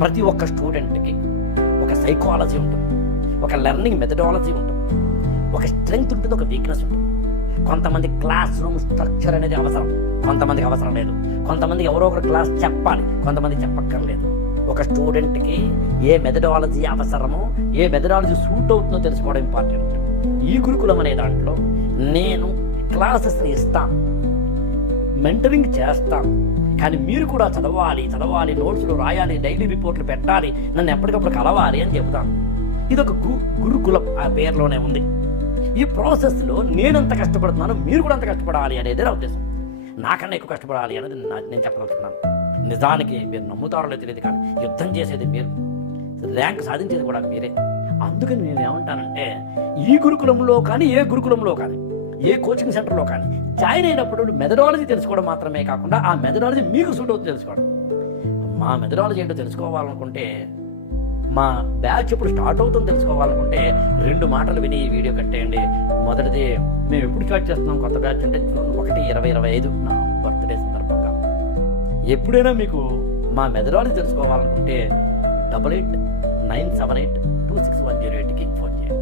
ప్రతి ఒక్క స్టూడెంట్కి ఒక సైకాలజీ ఉంటుంది, ఒక లెర్నింగ్ మెథడాలజీ ఉంటుంది, ఒక స్ట్రెంగ్త్ ఉంటుంది, ఒక వీక్నెస్ ఉంటుంది. కొంతమంది క్లాస్ రూమ్ స్ట్రక్చర్ అనేది అవసరం, కొంతమందికి అవసరం లేదు. కొంతమందికి ఎవరో ఒకరు క్లాస్ చెప్పాలి, కొంతమంది చెప్పక్కర్లేదు. ఒక స్టూడెంట్కి ఏ మెథడాలజీ అవసరమో, ఏ మెథడాలజీ సూట్ అవుతుందో తెలుసుకోవడం ఇంపార్టెంట్. ఈ గురుకులం అనే దాంట్లో నేను క్లాసెస్ని ఇస్తాను, మెంటరింగ్ చేస్తాను, కానీ మీరు కూడా చదవాలి, నోట్స్లు రాయాలి, డైలీ రిపోర్ట్లు పెట్టాలి, నన్ను ఎప్పటికప్పుడు కలవాలి అని చెప్తాను. ఇది ఒక గురుకులం ఆ పేరులోనే ఉంది. ఈ ప్రాసెస్లో నేనంత కష్టపడుతున్నాను, మీరు కూడా అంత కష్టపడాలి అనేది నా ఉద్దేశం. నాకన్నా ఎక్కువ కష్టపడాలి అనేది నేను చెప్పగలుగుతున్నాను. నిజానికి మీరు నమ్ముతారో లేదో తెలియదు, కానీ యుద్ధం చేసేది మీరు, ర్యాంక్ సాధించేది కూడా మీరే. అందుకని నేను ఏమంటానంటే, ఈ గురుకులంలో కానీ ఏ గురుకులంలో కానీ ఏ కోచింగ్ సెంటర్లో కానీ జాయిన్ అయినప్పుడు మెథడాలజీ తెలుసుకోవడం మాత్రమే కాకుండా ఆ మెథడాలజీ మీకు సూట్ అవుతుంది తెలుసుకోవడం. మా మెథడాలజీ ఏంటో తెలుసుకోవాలనుకుంటే, మా బ్యాచ్ ఎప్పుడు స్టార్ట్ అవుతుందో తెలుసుకోవాలనుకుంటే 2 మాటలు విని ఈ వీడియో కట్టేయండి. మొదటిది, మేము ఎప్పుడు స్టార్ట్ చేస్తున్నాం కొత్త బ్యాచ్ అంటే జూన్ 1, 2025 నా బర్త్డే సందర్భంగా. ఎప్పుడైనా మీకు మా మెథడాలజీ తెలుసుకోవాలనుకుంటే 8897826108కి ఫోన్ చేయండి.